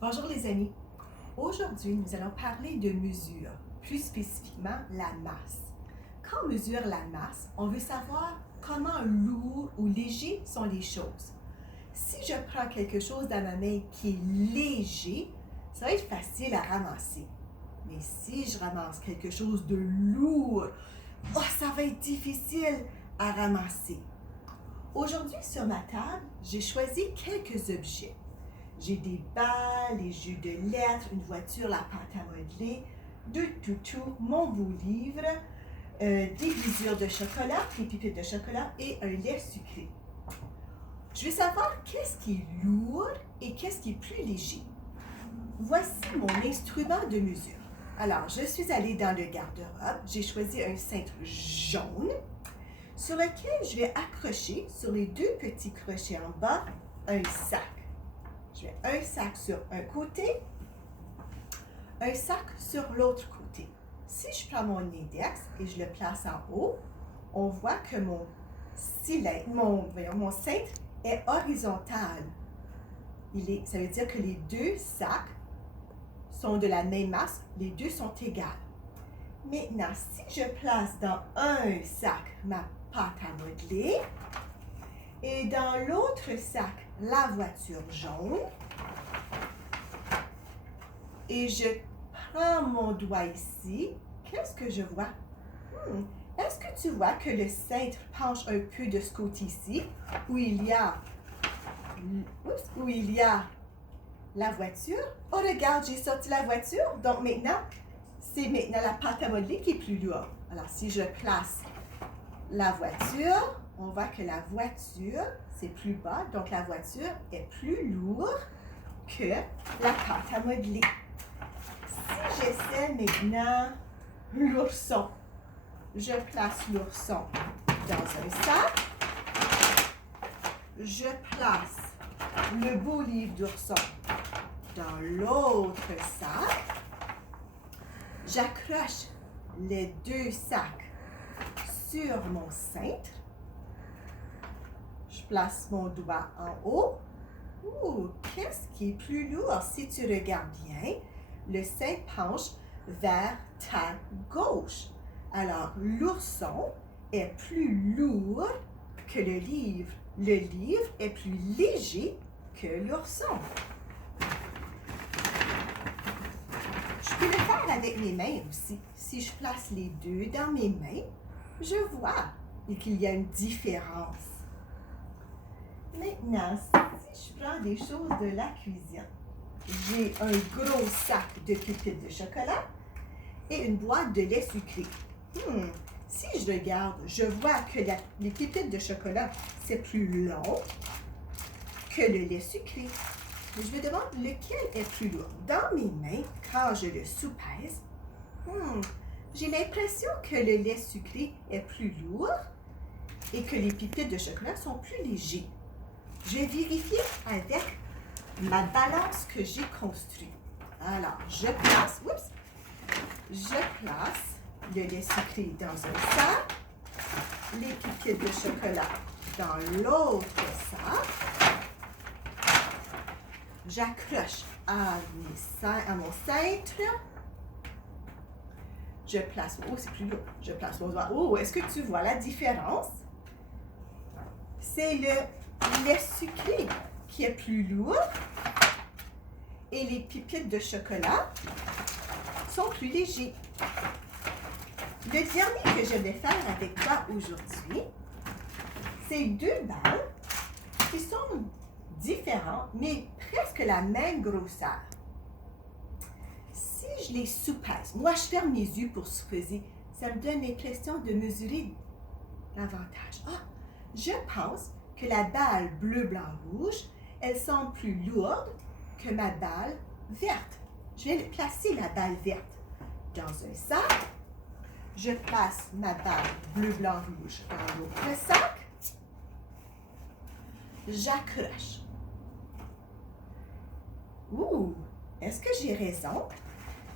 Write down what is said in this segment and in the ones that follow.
Bonjour les amis. Aujourd'hui, nous allons parler de mesure, plus spécifiquement la masse. Quand on mesure la masse, on veut savoir comment lourd ou léger sont les choses. Si je prends quelque chose dans ma main qui est léger, ça va être facile à ramasser. Mais si je ramasse quelque chose de lourd, ça va être difficile à ramasser. Aujourd'hui, sur ma table, j'ai choisi quelques objets. J'ai des balles, les jeux de lettres, une voiture, la pâte à modeler, deux toutous, mon beau livre, des grisures de chocolat, des pipettes de chocolat et un lait sucré. Je vais savoir qu'est-ce qui est lourd et qu'est-ce qui est plus léger. Voici mon instrument de mesure. Alors, je suis allée dans le garde-robe. J'ai choisi un cintre jaune sur lequel je vais accrocher sur les deux petits crochets en bas un sac. Je mets un sac sur un côté, un sac sur l'autre côté. Si je prends mon index et je le place en haut, on voit que mon cintre est horizontal. Ça veut dire que les deux sacs sont de la même masse, les deux sont égales. Maintenant, si je place dans un sac ma pâte à modeler et dans l'autre sac la voiture jaune, et je prends mon doigt ici, qu'est-ce que je vois? Est-ce que tu vois que le cintre penche un peu de ce côté-ci, où il y a la voiture? Oh, regarde, j'ai sorti la voiture, donc c'est maintenant la pâte à modeler qui est plus lourde. Alors, si je place la voiture, on voit que la voiture, c'est plus bas, donc la voiture est plus lourde que la pâte à modeler. Si j'essaie maintenant l'ourson, je place l'ourson dans un sac, je place le beau livre d'ourson dans l'autre sac, j'accroche les deux sacs sur mon cintre, je place mon doigt en haut. Qu'est-ce qui est plus lourd? Si tu regardes bien, le cintre penche vers ta gauche. Alors, l'ourson est plus lourd que le livre. Le livre est plus léger que l'ourson. Je peux le faire avec mes mains aussi. Si je place les deux dans mes mains, je vois qu'il y a une différence. Maintenant, si je prends des choses de la cuisine, j'ai un gros sac de pipettes de chocolat et une boîte de lait sucré. Si je regarde, je vois que les pipettes de chocolat, c'est plus long que le lait sucré. Je me demande lequel est plus lourd. Dans mes mains, quand je le soupèse, j'ai l'impression que le lait sucré est plus lourd et que les pipettes de chocolat sont plus légers. Je vais vérifier avec ma balance que j'ai construite. Alors, je place le lait sucré dans un sac, les pipettes de chocolat dans l'autre sac. J'accroche à mon cintre. Je place, c'est plus lourd. Je place mon doigt. Est-ce que tu vois la différence? C'est le lait sucré qui est plus lourd et les pipettes de chocolat sont plus légers. Le dernier que je vais faire avec toi aujourd'hui, c'est deux balles qui sont différentes, mais presque la même grosseur. Si je les soupèse, moi je ferme mes yeux pour soupeser, ça me donne l'impression de mesurer davantage. Je pense que la balle bleu, blanc, rouge, elle semble plus lourde que ma balle verte. Je vais placer la balle verte dans un sac. Je place ma balle bleu, blanc, rouge dans l'autre sac. J'accroche. Est-ce que j'ai raison?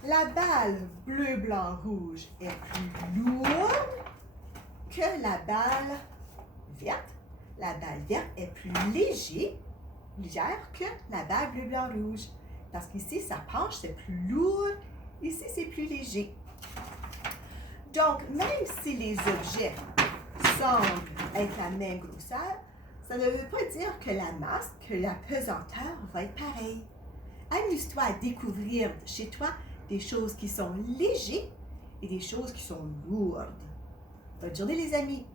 La balle bleu, blanc, rouge est plus lourde que la balle verte. La balle verte est plus légère que la balle bleu, blanc, rouge. Parce qu'ici, ça penche, c'est plus lourd. Ici, c'est plus léger. Donc, même si les objets semblent être la même grosseur, ça ne veut pas dire que la masse, que la pesanteur va être pareille. Amuse-toi à découvrir chez toi des choses qui sont légères et des choses qui sont lourdes. Bonne journée les amis!